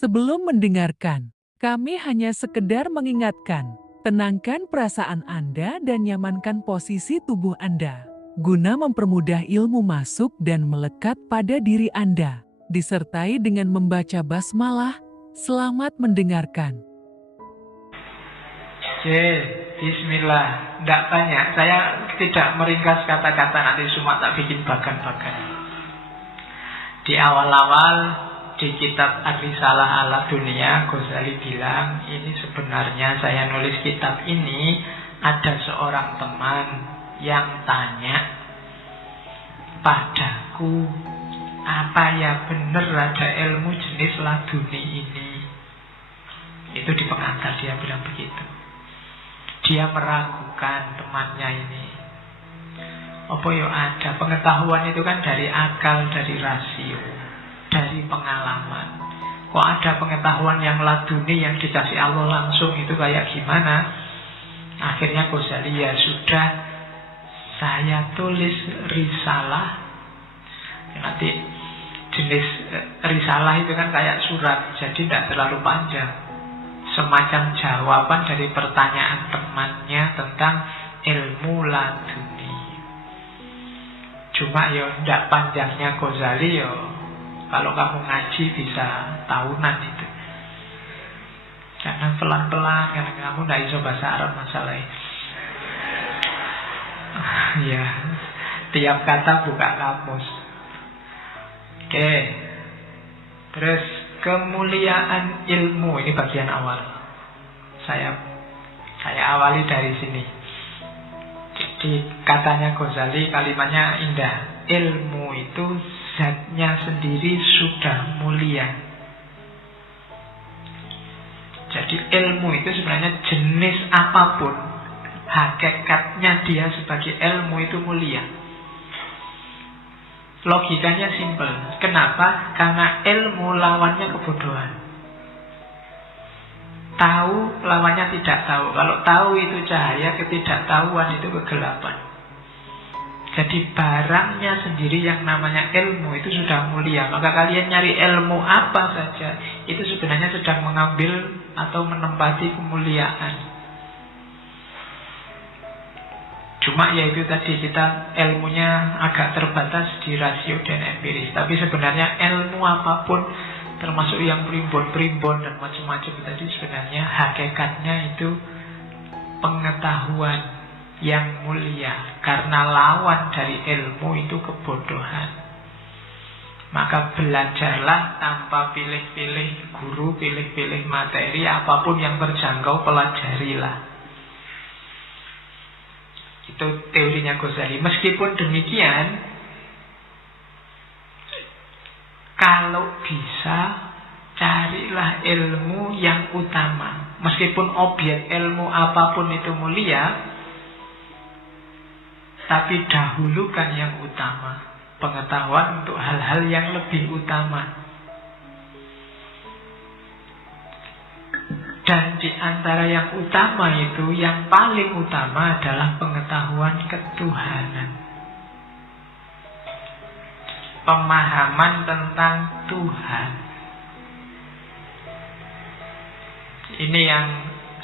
Sebelum mendengarkan, kami hanya sekedar mengingatkan, tenangkan perasaan Anda dan nyamankan posisi tubuh Anda, guna mempermudah ilmu masuk dan melekat pada diri Anda, disertai dengan membaca basmalah. Selamat mendengarkan. Oke, bismillah. Tidak banyak, saya tidak meringkas kata-kata, nanti semua tak bikin bagan-bagan. Di awal-awal di kitab Ar-Risalah ala Dunia, Ghazali bilang, ini sebenarnya saya nulis kitab ini, ada seorang teman yang tanya padaku, apa ya benar ada ilmu jenis laduni ini? Itu di pengantar dia bilang begitu. Dia meragukan temannya ini. Apa ya ada? Pengetahuan itu kan dari akal, dari rasio, dari pengalaman. Kok ada pengetahuan yang laduni, yang dikasih Allah langsung, itu kayak gimana? Akhirnya Ghazali, ya sudah, saya tulis risalah. Nanti jenis risalah itu kan kayak surat, jadi tidak terlalu panjang, semacam jawaban dari pertanyaan temannya tentang ilmu laduni. Cuma ya tidak panjangnya Ghazali ya. Kalau kamu ngaji bisa tahunan itu. Jangan pelan-pelan, karena kamu tidak bisa bahasa Arab masalahnya. Ya, tiap kata buka kamus. Oke. Terus kemuliaan ilmu, ini bagian awal. Saya awali dari sini. Jadi katanya Ghazali, kalimatnya indah. Ilmu itu zatnya sendiri sudah mulia. Jadi ilmu itu sebenarnya jenis apapun, hakikatnya dia sebagai ilmu itu mulia. Logikanya simpel. Kenapa? Karena ilmu lawannya kebodohan. Tahu lawannya tidak tahu. Kalau tahu itu cahaya, ketidaktahuan itu kegelapan. Jadi barangnya sendiri yang namanya ilmu itu sudah mulia. Maka kalian nyari ilmu apa saja, itu sebenarnya sedang mengambil atau menempati kemuliaan. Cuma ya itu tadi, kita ilmunya agak terbatas di rasio dan empiris. Tapi sebenarnya ilmu apapun, termasuk yang primbon-primbon dan macam-macam tadi, sebenarnya hakikatnya itu pengetahuan yang mulia. Karena lawan dari ilmu itu kebodohan. Maka belajarlah tanpa pilih-pilih guru, pilih-pilih materi, apapun yang terjangkau pelajarilah. Itu teorinya Ghazali. Meskipun demikian, kalau bisa carilah ilmu yang utama. Meskipun objek ilmu apapun itu mulia, tapi dahulukan yang utama. Pengetahuan untuk hal-hal yang lebih utama. Dan di antara yang utama itu, yang paling utama adalah pengetahuan ketuhanan. Pemahaman tentang Tuhan. Ini yang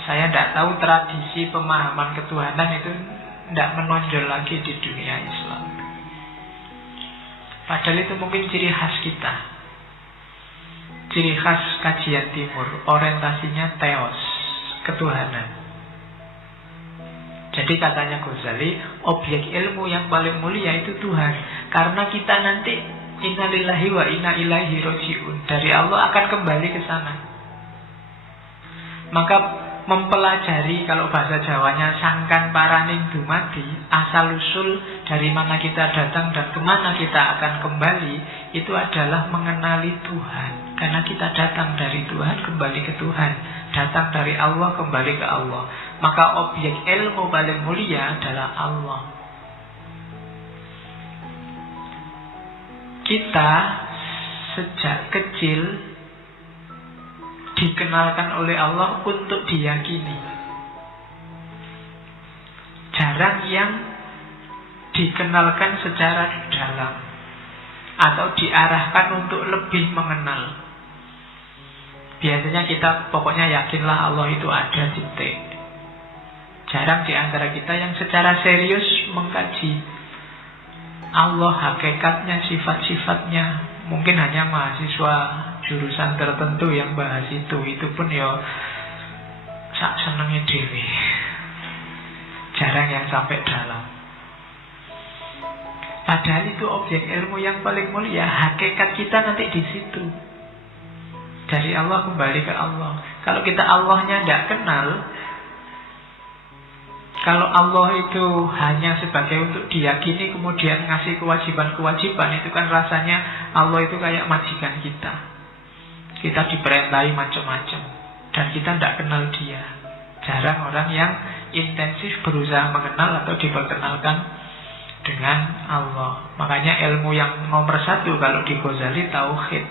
saya tidak tahu, tradisi pemahaman ketuhanan itu tidak menonjol lagi di dunia Islam. Padahal itu mungkin ciri khas kita, ciri khas kajian timur. Orientasinya teos, ketuhanan. Jadi katanya Ghazali, objek ilmu yang paling mulia itu Tuhan. Karena kita nanti innalillahi wa inna ilaihi raji'un, dari Allah akan kembali ke sana. Maka mempelajari, kalau bahasa Jawanya sangkan paraning dumadi, asal usul dari mana kita datang dan kemana kita akan kembali, itu adalah mengenali Tuhan. Karena kita datang dari Tuhan kembali ke Tuhan, datang dari Allah kembali ke Allah. Maka objek ilmu paling mulia adalah Allah. Kita sejak kecil dikenalkan oleh Allah untuk diyakini. jarang yang dikenalkan secara dalam atau diarahkan untuk lebih mengenal. Biasanya kita pokoknya yakinlah Allah itu ada, titik. Jarang di antara kita yang secara serius mengkaji Allah, hakikatnya, sifat-sifatnya. Mungkin hanya mahasiswa jurusan tertentu yang bahas itu pun ya sak senengnya dewe. Jarang yang sampai dalam. Padahal itu objek ilmu yang paling mulia. Hakikat kita nanti di situ. Dari Allah kembali ke Allah. Kalau kita Allahnya tidak kenal, kalau Allah itu hanya sebagai untuk diyakini kemudian ngasih kewajiban-kewajiban, itu kan rasanya Allah itu kayak majikan kita. Kita diperintahi macam-macam dan kita tidak kenal dia. Jarang orang yang intensif berusaha mengenal atau diperkenalkan dengan Allah. Makanya ilmu yang nomor 1 kalau di Ghazali tauhid.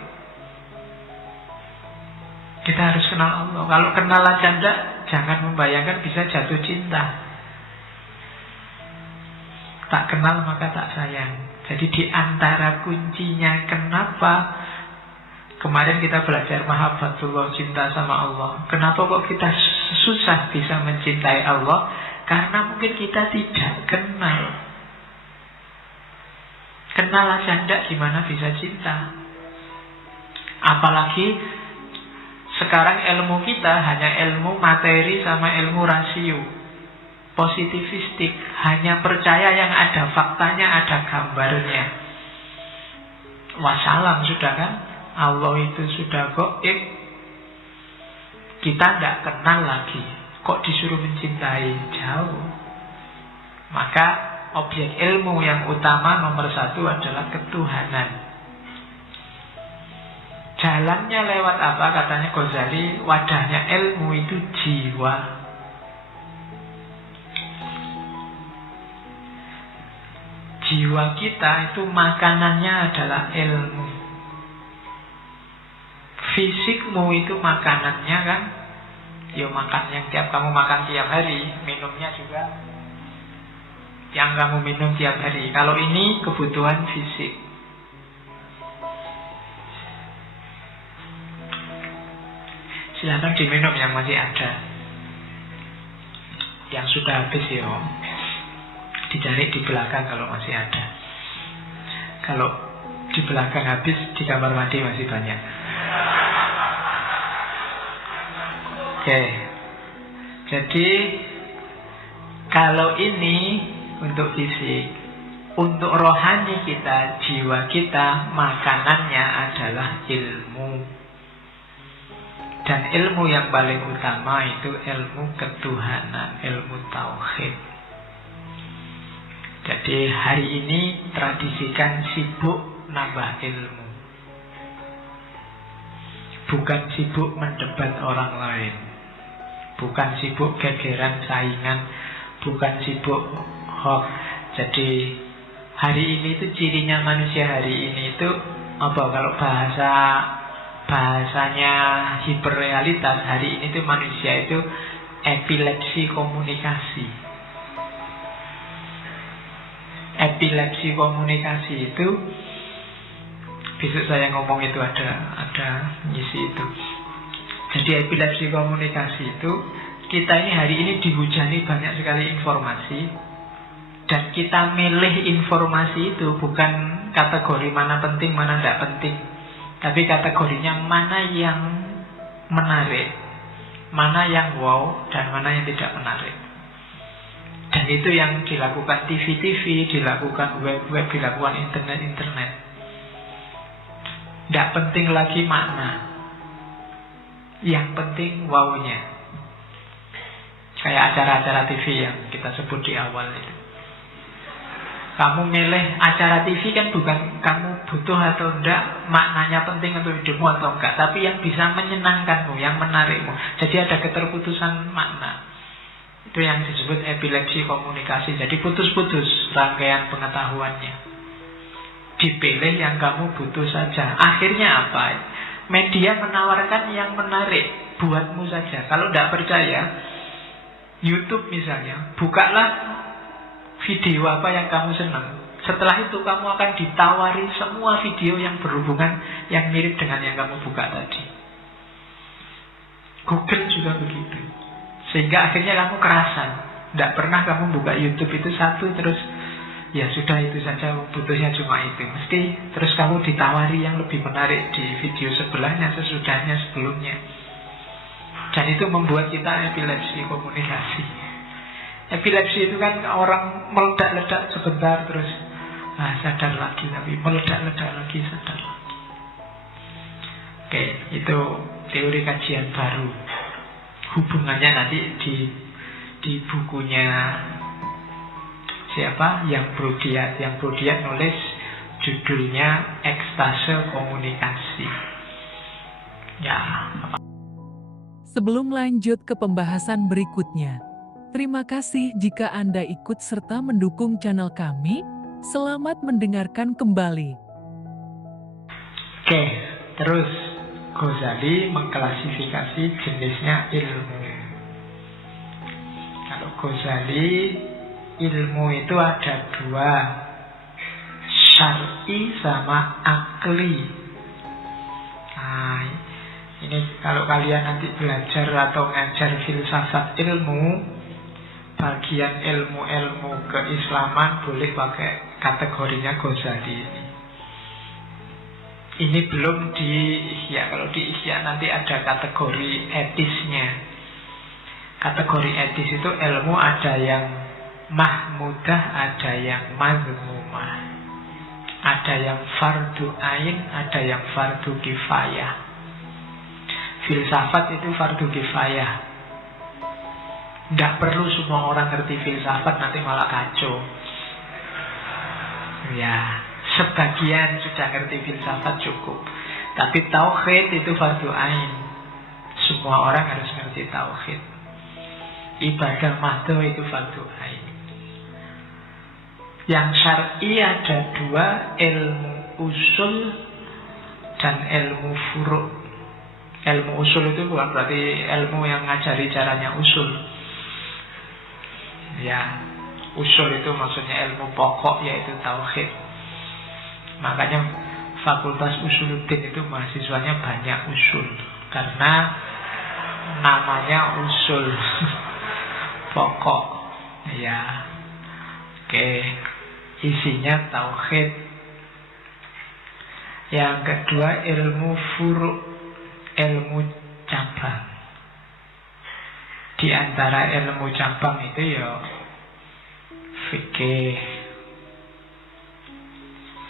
Kita harus kenal Allah. Kalau kenal aja enggak, jangan membayangkan bisa jatuh cinta. Tak kenal maka tak sayang. Jadi di antara kuncinya kenapa kemarin kita belajar mahabbatullah, cinta sama Allah. Kenapa kok kita susah bisa mencintai Allah? Karena mungkin kita tidak kenal. Kenal aja enggak, gimana bisa cinta? Apalagi sekarang ilmu kita hanya ilmu materi sama ilmu rasio, positivistik, hanya percaya yang ada faktanya, ada gambarnya. Wassalam sudah kan? Allah itu sudah gaib. Kita tidak kenal lagi. Kok disuruh mencintai? Jauh. Maka objek ilmu yang utama nomor 1 adalah ketuhanan. Jalannya lewat apa? Katanya Ghazali, wadahnya ilmu itu jiwa. Jiwa kita itu makanannya adalah ilmu. Fisikmu itu makanannya kan, ya makan yang kamu makan tiap hari, minumnya juga yang kamu minum tiap hari. Kalau ini kebutuhan fisik. Silahkan diminum yang masih ada. Yang sudah habis ya dicari di belakang kalau masih ada. Kalau di belakang habis, di kamar mandi masih banyak. Oke. Jadi kalau ini untuk fisik, untuk rohani kita, jiwa kita, makanannya adalah ilmu. Dan ilmu yang paling utama itu ilmu ketuhanan, ilmu tauhid. Jadi hari ini tradisikan sibuk nambah ilmu. Bukan sibuk mendebat orang lain. Bukan sibuk gegeran saingan. Bukan sibuk hoax. Jadi hari ini itu cirinya manusia hari ini itu apa, kalau bahasanya hiperrealitas hari ini tuh manusia itu epilepsi komunikasi. Epilepsi komunikasi itu besok saya ngomong itu ada ngisi itu. Jadi epilepsi komunikasi itu kita ini hari ini dihujani banyak sekali informasi dan kita milih informasi itu bukan kategori mana penting mana tidak penting. Tapi kategorinya mana yang menarik, mana yang wow, dan mana yang tidak menarik. Dan itu yang dilakukan TV-TV, dilakukan web-web, dilakukan internet-internet. Tidak penting lagi makna. Yang penting wow-nya. Kayak acara-acara TV yang kita sebut di awal itu. Kamu milih acara TV kan bukan kamu butuh atau enggak, maknanya penting untuk hidupmu atau enggak, tapi yang bisa menyenangkanmu, yang menarikmu. Jadi ada keterputusan makna. Itu yang disebut epilepsi komunikasi. Jadi putus-putus rangkaian pengetahuannya. Dipilih yang kamu butuh saja. Akhirnya apa? Media menawarkan yang menarik buatmu saja. Kalau enggak percaya, YouTube misalnya, bukalah video apa yang kamu senang. Setelah itu kamu akan ditawari semua video yang berhubungan, yang mirip dengan yang kamu buka tadi. Google juga begitu. Sehingga akhirnya kamu kerasan. Tidak pernah kamu buka YouTube itu satu terus ya sudah itu saja, butuhnya cuma itu. Mesti terus kamu ditawari yang lebih menarik di video sebelahnya, sesudahnya, sebelumnya. Dan itu membuat kita epilepsi komunikasi. Epilepsi itu kan orang meledak-ledak sebentar terus sadar lagi, tapi meledak-ledak lagi, sadar lagi. Oke, itu teori kajian baru. Hubungannya nanti di bukunya siapa? Yang Brodiat nulis judulnya Ekstase Komunikasi. Ya. Sebelum lanjut ke pembahasan berikutnya, terima kasih jika Anda ikut serta mendukung channel kami. Selamat mendengarkan kembali. Oke, terus Ghazali mengklasifikasi jenisnya ilmu. Kalau Ghazali, ilmu itu ada dua, syar'i sama akli. Nah, ini kalau kalian nanti belajar atau ngajar filsafat ilmu, bagian ilmu-ilmu keislaman boleh pakai kategorinya Ghazali ini. Ini belum di Ihya. Kalau di Ihya nanti ada kategori etisnya. Kategori etis itu ilmu ada yang mahmudah, ada yang mazmumah. Ada yang fardu ain, ada yang fardu kifayah. Filsafat itu fardu kifayah. Tidak perlu semua orang ngerti filsafat, nanti malah kacau. Ya, sebagian sudah ngerti filsafat cukup. Tapi tauhid itu fardu ain. Semua orang harus ngerti tauhid. Ibadah mahdoh itu fardu ain. Yang syar'i ada dua, ilmu usul dan ilmu furu'. Ilmu usul itu bukan berarti ilmu yang ngajari caranya usul. Ya, usul itu maksudnya ilmu pokok, yaitu tauhid. Makanya Fakultas Usuluddin itu mahasiswanya banyak usul, karena namanya usul pokok. Ya, oke, isinya tauhid. Yang kedua ilmu furu', ilmu cabang. Di antara ilmu cabang itu ya fikih.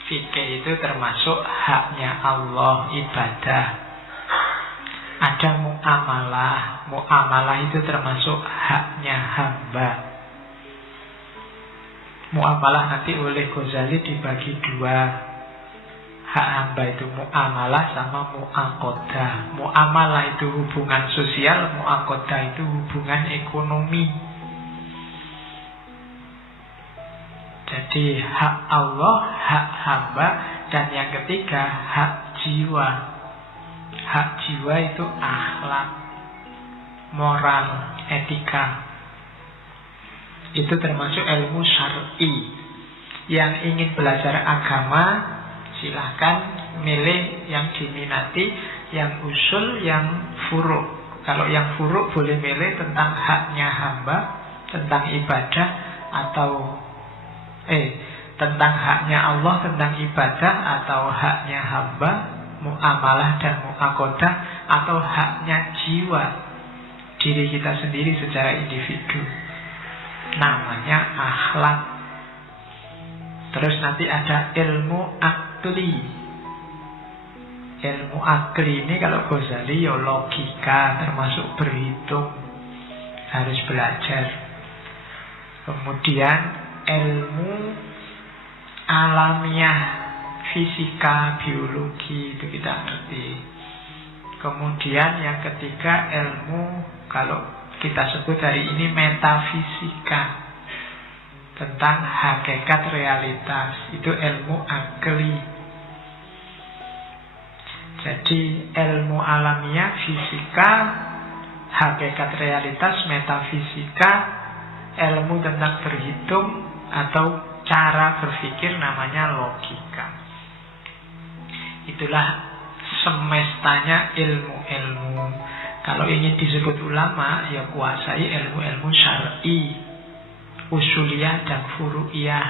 Fikih itu termasuk haknya Allah, ibadah. Ada muamalah. Muamalah itu termasuk haknya hamba. Muamalah nanti oleh Ghazali dibagi dua. Hak hamba itu muamalah sama mu'aqodah. Muamalah itu hubungan sosial, mu'aqodah itu hubungan ekonomi. Jadi hak Allah, hak hamba, dan yang ketiga hak jiwa. Hak jiwa itu akhlak, moral, etika. Itu termasuk ilmu syar'i. Yang ingin belajar agama silahkan milih yang diminati, yang usul, yang furu'. Kalau yang furu' boleh milih tentang haknya hamba, tentang ibadah, atau tentang haknya Allah, tentang ibadah, atau haknya hamba, muamalah dan mu'aqodah, atau haknya jiwa, diri kita sendiri secara individu. Namanya akhlak. Terus nanti ada ilmu akli. Ilmu akli ini kalau Ghazali ya logika, termasuk berhitung, harus belajar. Kemudian ilmu alamiah, fisika, biologi, itu kita ngerti. Kemudian yang ketiga ilmu, kalau kita sebut hari ini metafisika, tentang hakikat realitas. Itu ilmu akli. Jadi ilmu alamiah, fisika, hakikat realitas, metafisika, ilmu tentang berhitung atau cara berpikir namanya logika. Itulah semestanya ilmu-ilmu. Kalau ingin disebut ulama, ya kuasai ilmu-ilmu syar'i, usuliyah dan furu'iyah.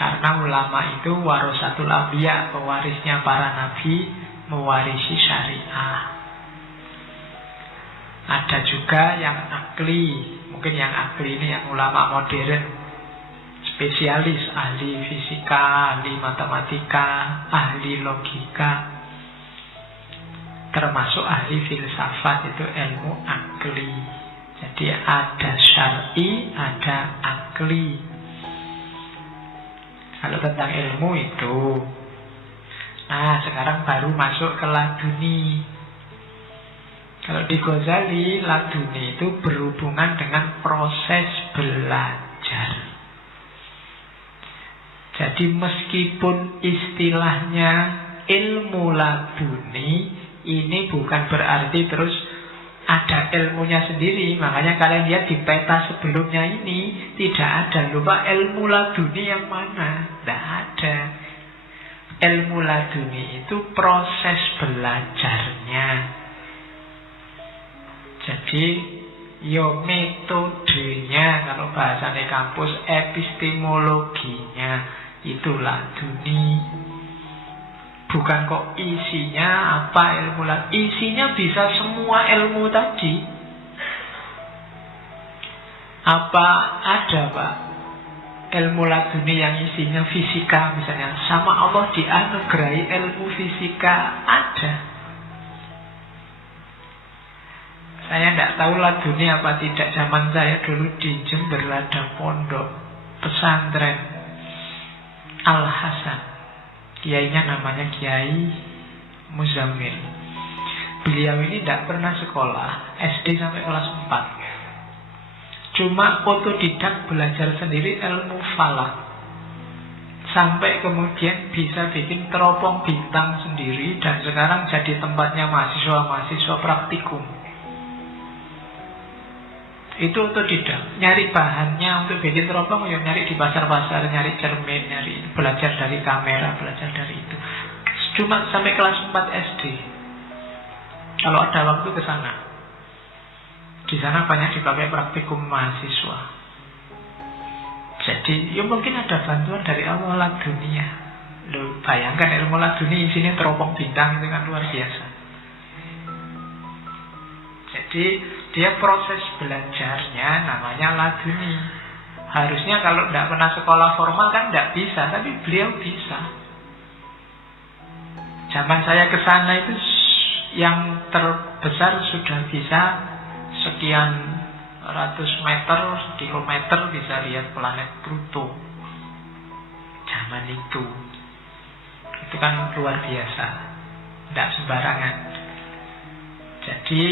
Karena ulama itu warasatul anbiya, pewarisnya para nabi, mewarisi syariah. Ada juga yang akli. Mungkin yang akli ini yang ulama modern, spesialis, ahli fisika, ahli matematika, ahli logika, termasuk ahli filsafat, itu ilmu akli. Jadi ada syar'i, ada akli. Kalau tentang ilmu itu. Nah, sekarang baru masuk ke laduni. Kalau di Ghazali, laduni itu berhubungan dengan proses belajar. Jadi meskipun istilahnya ilmu laduni, ini bukan berarti terus ada ilmunya sendiri. Makanya kalian lihat di peta sebelumnya ini tidak ada. Lupa ilmu laduni yang mana? Tidak ada. Ilmu laduni itu proses belajarnya. Jadi yo metodenya, kalau bahasanya kampus epistemologinya, itu laduni. Bukan kok isinya apa ilmu laduni. Isinya bisa semua ilmu tadi. Apa ada Pak ilmu laduni yang isinya fisika misalnya? Sama Allah dianugerahi ilmu fisika, ada. Saya tidak tahu laduni apa tidak. Zaman saya dulu di Jember ada pondok pesantren Al-Hasan. Kiainya namanya Kiai Muzammil. Beliau ini tidak pernah sekolah SD sampai kelas 4. Cuma otodidak belajar sendiri ilmu falak. Sampai kemudian bisa bikin teropong bintang sendiri. Dan sekarang jadi tempatnya mahasiswa-mahasiswa praktikum. Itu otodidak. Nyari bahannya untuk bikin teropong, ya nyari di pasar-pasar, nyari cermin, nyari belajar dari kamera, belajar dari itu. Cuma sampai kelas 4 SD. Kalau ada waktu ke sana. Di sana banyak dipakai praktikum mahasiswa. Jadi, ya mungkin ada bantuan dari Allah laduni ya. Lo bayangkan ilmu laduni isinya teropong bintang, itu kan luar biasa. Jadi dia proses belajarnya namanya laduni. Harusnya kalau tidak pernah sekolah formal kan tidak bisa, tapi beliau bisa. Zaman saya ke sana itu yang terbesar sudah bisa sekian ratus meter, kilometer bisa lihat planet Pluto. Zaman itu kan luar biasa, tidak sembarangan. Jadi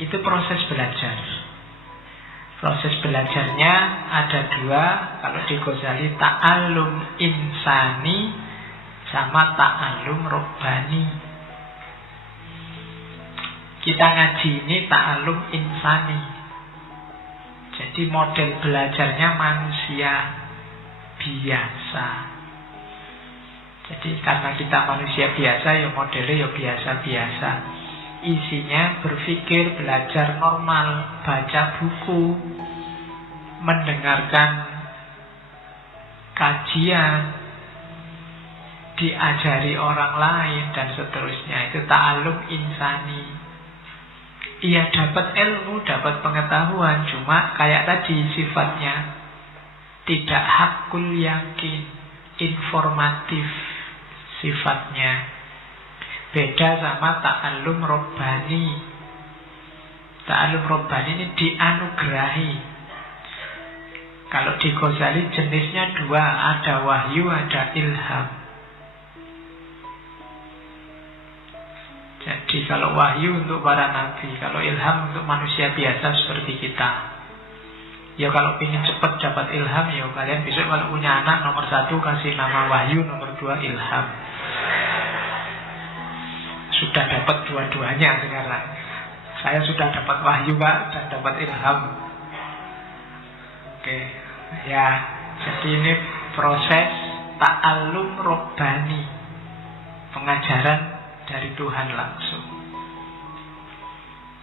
itu proses belajar. Proses belajarnya ada dua. Kalau di Ghazali ta'allum insani sama ta'allum robbani. Kita ngaji ini ta'allum insani. Jadi model belajarnya manusia biasa. Jadi karena kita manusia biasa, ya modelnya ya biasa-biasa. Isinya berpikir, belajar normal, baca buku, mendengarkan kajian, diajari orang lain, dan seterusnya. Itu ta'allum insani. Ia dapat ilmu, dapat pengetahuan, cuma kayak tadi sifatnya tidak hakul yakin, informatif sifatnya. Beda sama ta'allum robbani. Ta'allum robbani ini dianugerahi. Kalau di Ghazali jenisnya dua, ada wahyu, ada ilham. Jadi kalau wahyu untuk para nabi, kalau ilham untuk manusia biasa seperti kita. Ya kalau ingin cepat dapat ilham, ya kalian besok kalau punya anak, nomor 1 kasih nama wahyu, nomor 2 ilham. Sudah dapat dua-duanya sekarang. Saya sudah dapat wahyu Pak, dan dapat ilham. Oke, ya. Jadi ini proses ta'allum robbani, pengajaran dari Tuhan langsung.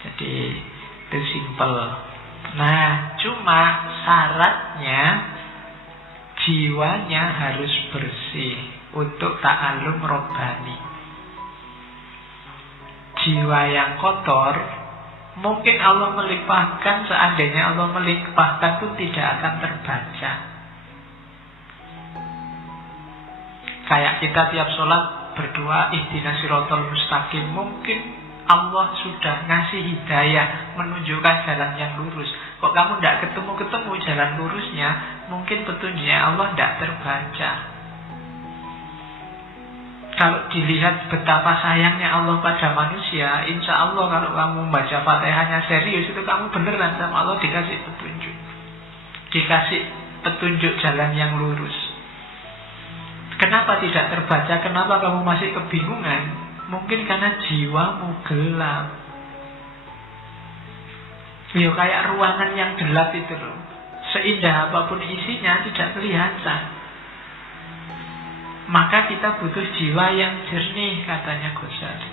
Jadi itu simple. Nah, cuma syaratnya jiwanya harus bersih untuk ta'allum robbani. Jiwa yang kotor, mungkin Allah melimpahkan, seandainya Allah melimpahkan pun tidak akan terbaca. Kayak kita tiap sholat berdoa ihdinas siratal mustaqim, mungkin Allah sudah ngasih hidayah, menunjukkan jalan yang lurus. Kok kamu tidak ketemu jalan lurusnya, mungkin petunjuknya Allah tidak terbaca. Kalau dilihat betapa sayangnya Allah pada manusia, insya Allah kalau kamu membaca Fatihahnya serius, itu kamu beneran sama Allah dikasih petunjuk. Dikasih petunjuk jalan yang lurus. Kenapa tidak terbaca? Kenapa kamu masih kebingungan? Mungkin karena jiwamu gelap. Ya kayak ruangan yang gelap itu loh. Seindah apapun isinya tidak kelihatan. Maka kita butuh jiwa yang jernih, katanya Ghazali.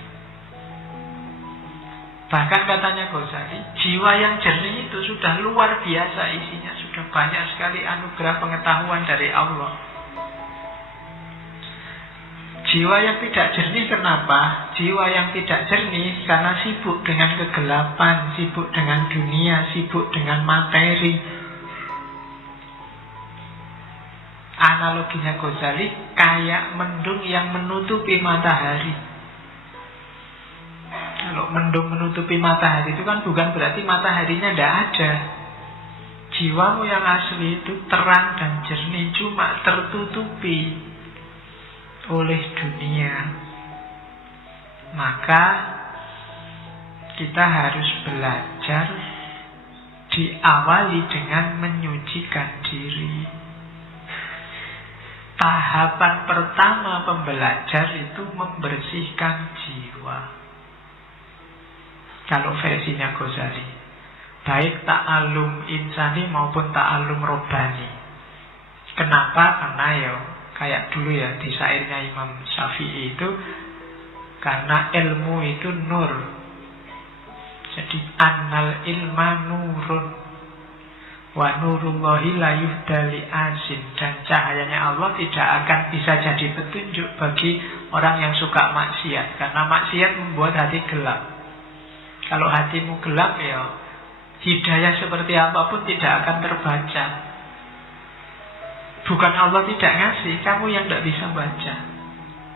Bahkan katanya Ghazali, jiwa yang jernih itu sudah luar biasa isinya. Sudah banyak sekali anugerah pengetahuan dari Allah. Jiwa yang tidak jernih kenapa? Jiwa yang tidak jernih karena sibuk dengan kegelapan, sibuk dengan dunia, sibuk dengan materi. Analoginya Ghazali kayak mendung yang menutupi matahari. Kalau mendung menutupi matahari itu kan bukan berarti mataharinya tidak ada. Jiwamu yang asli itu terang dan jernih, cuma tertutupi oleh dunia. Maka kita harus belajar, diawali dengan menyucikan diri. Tahapan pertama pembelajar itu membersihkan jiwa. Kalau versinya Ghazali, baik ta'allum insani maupun ta'allum robbani. Kenapa? Karena ya kayak dulu ya di syairnya Imam Syafi'i itu, karena ilmu itu nur. Jadi annal ilma nurun wa nurullahi la yuhdali asin, dan cahayanya Allah tidak akan bisa jadi petunjuk bagi orang yang suka maksiat, karena maksiat membuat hati gelap. Kalau hatimu gelap ya hidayah seperti apapun tidak akan terbaca. Bukan Allah tidak ngasih, kamu yang tidak bisa baca.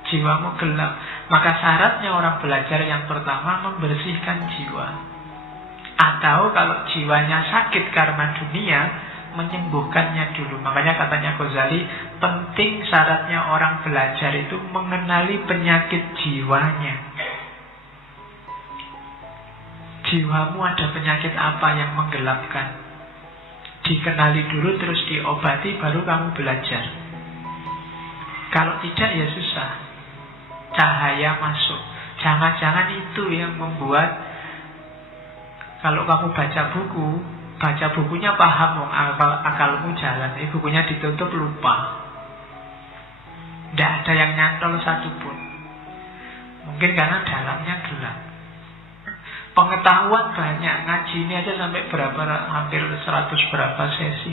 Jiwamu gelap. Maka syaratnya orang belajar yang pertama membersihkan jiwa. Atau kalau jiwanya sakit karena dunia, menyembuhkannya dulu. Makanya katanya Ghazali, penting syaratnya orang belajar itu mengenali penyakit jiwanya. Jiwamu ada penyakit apa yang menggelapkan? Dikenali dulu, terus diobati, baru kamu belajar. Kalau tidak ya susah. Cahaya masuk. Jangan-jangan itu yang membuat, kalau kamu baca bukunya paham, akalmu jalan, bukunya ditutup lupa. Tidak ada yang nyantol satupun. Mungkin karena dalamnya gelap. Pengetahuan banyak, ngaji ini aja sampai hampir 100 berapa sesi.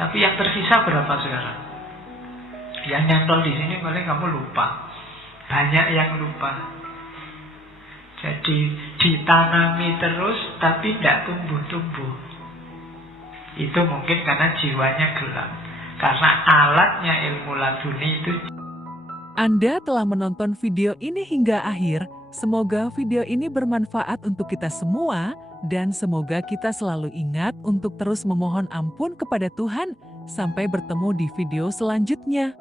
Tapi yang tersisa berapa sekarang? Yang nyantol di sini paling kamu lupa. Banyak yang lupa. Jadi ditanami terus tapi tidak tumbuh-tumbuh. Itu mungkin karena jiwanya gelap. Karena alatnya ilmu laduni itu. Anda telah menonton video ini hingga akhir. Semoga video ini bermanfaat untuk kita semua. Dan semoga kita selalu ingat untuk terus memohon ampun kepada Tuhan. Sampai bertemu di video selanjutnya.